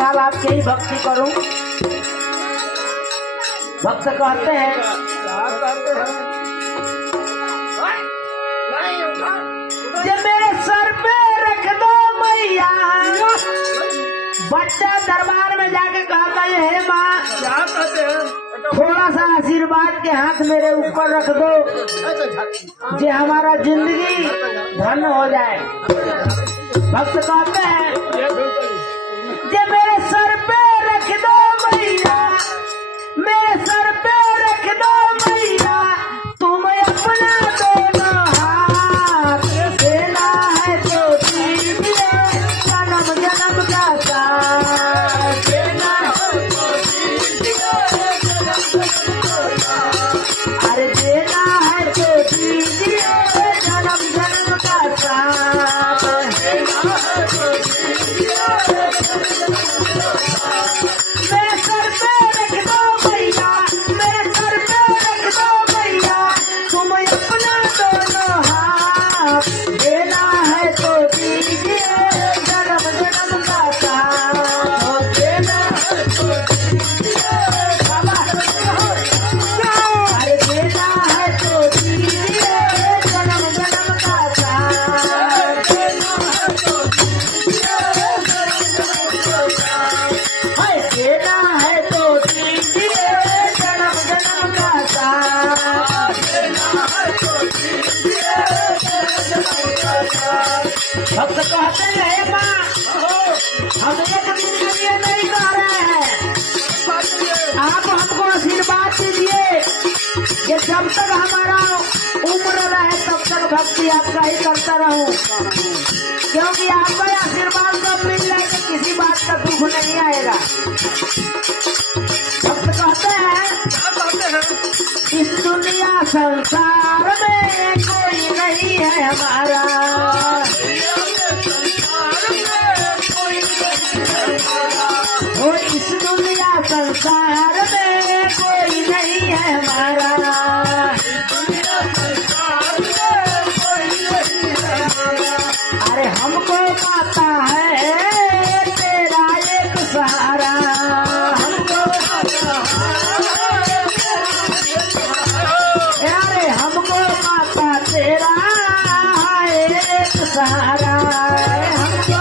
साल आपके ही भक्ति करूं। भक्त कहते हैं जे मेरे सर पे रख दो मैया। बच्चा दरबार में जाके कहता है हे माँ थोड़ा सा आशीर्वाद के हाथ मेरे ऊपर रख दो जे हमारा जिंदगी धन्य हो जाए। भक्त कहते हैं जे मेरे सर पे रख दो मैया, मेरे सर पे रख दो मैया, तुम अपना दोनों हाथ देना है तो दीजिए जन्म जन्म का साथ देना है तो दीजिए। अरे देना है तो दीजिए जन्म जन्म का साथ देना है तो दीजिए। मेरे सर पे रख दो मैया, मेरे सर पे रख दो मैया, तुम अपना दोनों हाथ देना है तो दीजिए जन्म जन्म का साथ देना है तो दीजिए। अरे देना है तो दीजिए जन्म जन्म का साथ देना है तो दीजिए। देना है तो दीजिए जन्म जन्म का साथ देना है तो दीजिए जन्म का साथ। भक्त कहते हैं माँ हम एक दिन के लिए नहीं कह रहे हैं, आप हमको आशीर्वाद दीजिए कि जब तक हमारा उम्र रहे तब तक भक्ति आपका ही करता रहूं, क्योंकि आपका आशीर्वाद जब मिल जाए तो किसी बात का दुख नहीं आएगा। भक्त कहते हैं इस दुनिया संसार में कोई नहीं है हमारा, वो इस दुनिया संसार में कोई नहीं है हमारा। अरे हमको पाता है तेरा एक सहारा, हमको अरे हमको पाता तेरा एक सहारा, हमको